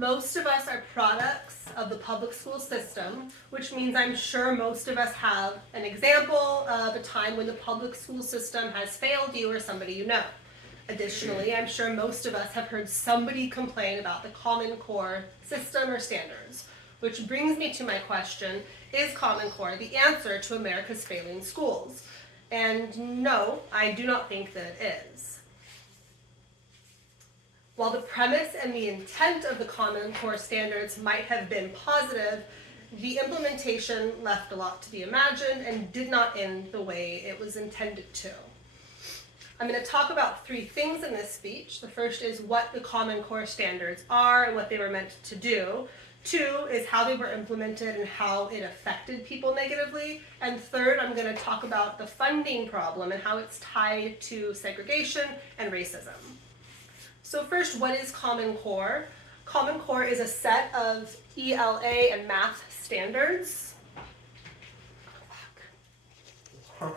Most of us are products of the public school system, which means I'm sure most of us have an example of a time when the public school system has failed you or somebody you know. Additionally, I'm sure most of us have heard somebody complain about the Common Core system or standards, which brings me to my question, is Common Core the answer to America's failing schools? And no, I do not think that it is. While the premise and the intent of the Common Core standards might have been positive, the implementation left a lot to be imagined and did not end the way it was intended to. I'm going to talk about three things in this speech. The first is what the Common Core standards are and what they were meant to do. Two is how they were implemented and how it affected people negatively. And third, I'm going to talk about the funding problem and how it's tied to segregation and racism. So first, what is Common Core? Common Core is a set of ELA and math standards. Are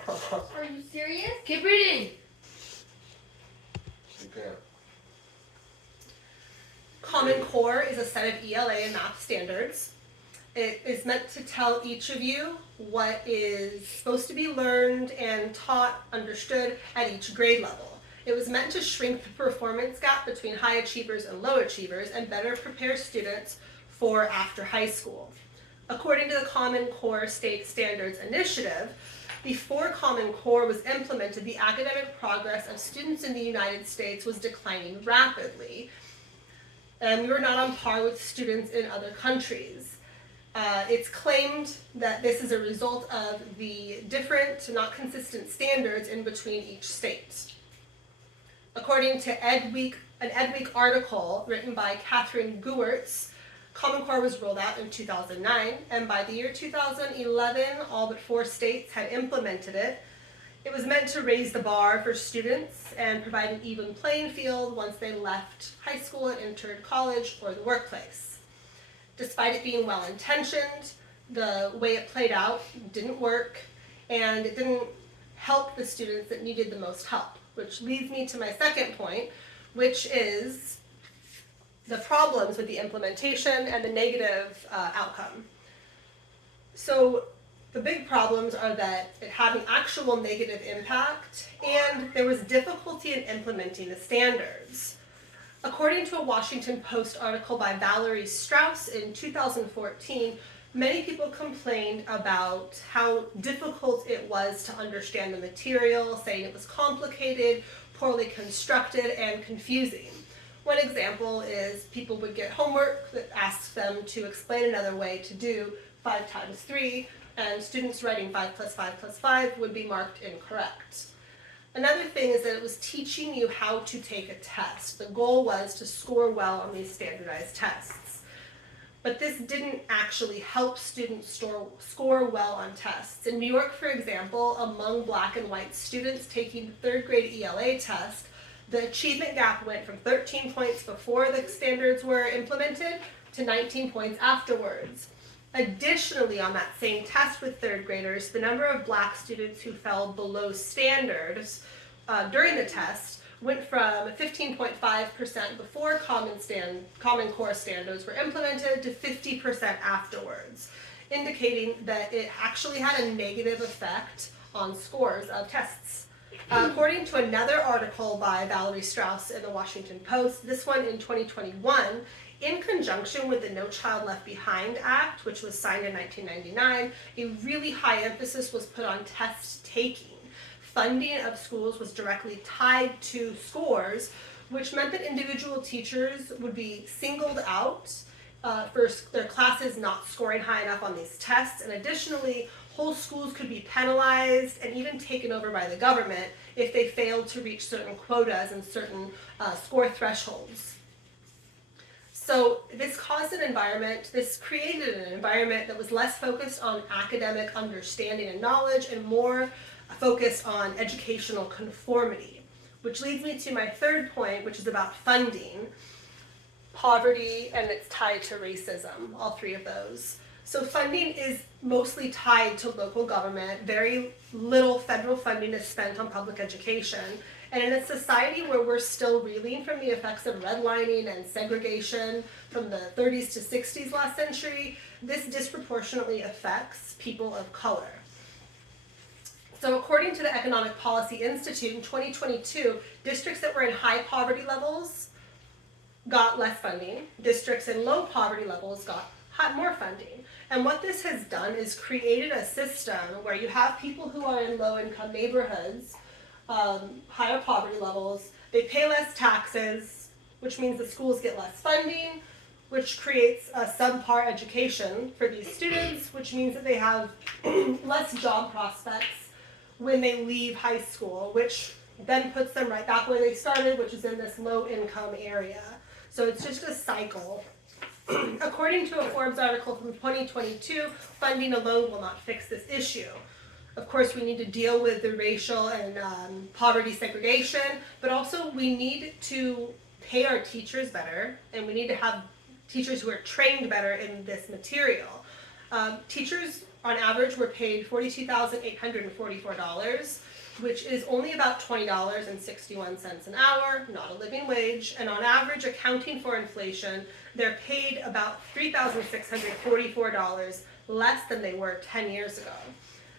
you serious? Keep reading. Okay. Common Core is a set of ELA and math standards. It is meant to tell each of you what is supposed to be learned and taught, understood at each grade level. It was meant to shrink the performance gap between high achievers and low achievers and better prepare students for after high school. According to the Common Core State Standards Initiative, before Common Core was implemented, the academic progress of students in the United States was declining rapidly, and we were not on par with students in other countries. It's claimed that this is a result of the different, not consistent standards in between each state. According to an EdWeek article written by Catherine Guertz, Common Core was rolled out in 2009, and by the year 2011, all but 4 states had implemented it. It was meant to raise the bar for students and provide an even playing field once they left high school and entered college or the workplace. Despite it being well-intentioned, the way it played out didn't work, and it didn't help the students that needed the most help, which leads me to my second point, which is the problems with the implementation and the negative outcome. So the big problems are that it had an actual negative impact and there was difficulty in implementing the standards. According to a Washington Post article by Valerie Strauss in 2014, many people complained about how difficult it was to understand the material, saying it was complicated, poorly constructed, and confusing. One example is people would get homework that asks them to explain another way to do 5 times 3, and students writing 5 plus 5 plus 5 would be marked incorrect. Another thing is that it was teaching you how to take a test. The goal was to score well on these standardized tests. But this didn't actually help students score well on tests. In New York, for example, among Black and white students taking the 3rd grade ELA test, the achievement gap went from 13 points before the standards were implemented to 19 points afterwards. Additionally, on that same test with 3rd graders, the number of Black students who fell below standards during the test went from 15.5% before Common Core standards were implemented to 50% afterwards, indicating that it actually had a negative effect on scores of tests. According to another article by Valerie Strauss in the Washington Post, this one in 2021, in conjunction with the No Child Left Behind Act, which was signed in 1999, a really high emphasis was put on test taking. Funding of schools was directly tied to scores, which meant that individual teachers would be singled out for their classes not scoring high enough on these tests, and additionally, whole schools could be penalized and even taken over by the government if they failed to reach certain quotas and certain score thresholds. So this created an environment that was less focused on academic understanding and knowledge and more focused on educational conformity, which leads me to my third point, which is about funding, poverty, and it's tied to racism, all three of those. So funding is mostly tied to local government. Very little federal funding is spent on public education, And in a society where we're still reeling from the effects of redlining and segregation from the 30s to 60s last century, this disproportionately affects people of color. So according to the Economic Policy Institute in 2022, districts that were in high poverty levels got less funding. Districts in low poverty levels got more funding. And what this has done is created a system where you have people who are in low income neighborhoods, higher poverty levels, they pay less taxes, which means the schools get less funding, which creates a subpar education for these students, which means that they have less job prospects when they leave high school, which then puts them right back where they started, which is in this low income area. So it's just a cycle. According to a Forbes article from 2022, funding alone will not fix this issue. Of course, we need to deal with the racial and poverty segregation, but also we need to pay our teachers better, and we need to have teachers who are trained better in this material. Teachers, on average, were paid $42,844, which is only about $20.61 an hour, not a living wage, and on average, accounting for inflation, they're paid about $3,644 less than they were 10 years ago.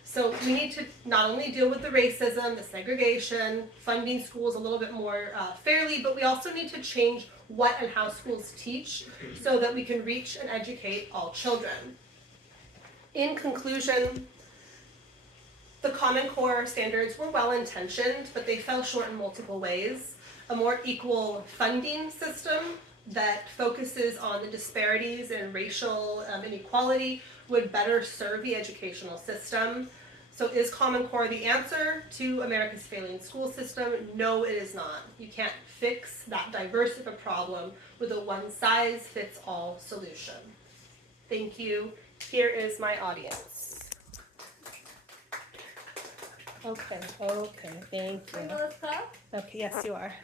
So we need to not only deal with the racism, the segregation, funding schools a little bit more fairly, but we also need to change what and how schools teach so that we can reach and educate all children. In conclusion, the Common Core standards were well-intentioned, but they fell short in multiple ways. A more equal funding system that focuses on the disparities and racial inequality would better serve the educational system. So is Common Core the answer to America's failing school system? No, it is not. You can't fix that diverse of a problem with a one-size-fits-all solution. Thank you. Here is my audience. Okay, thank you. Let's clap. Okay, yes, you are.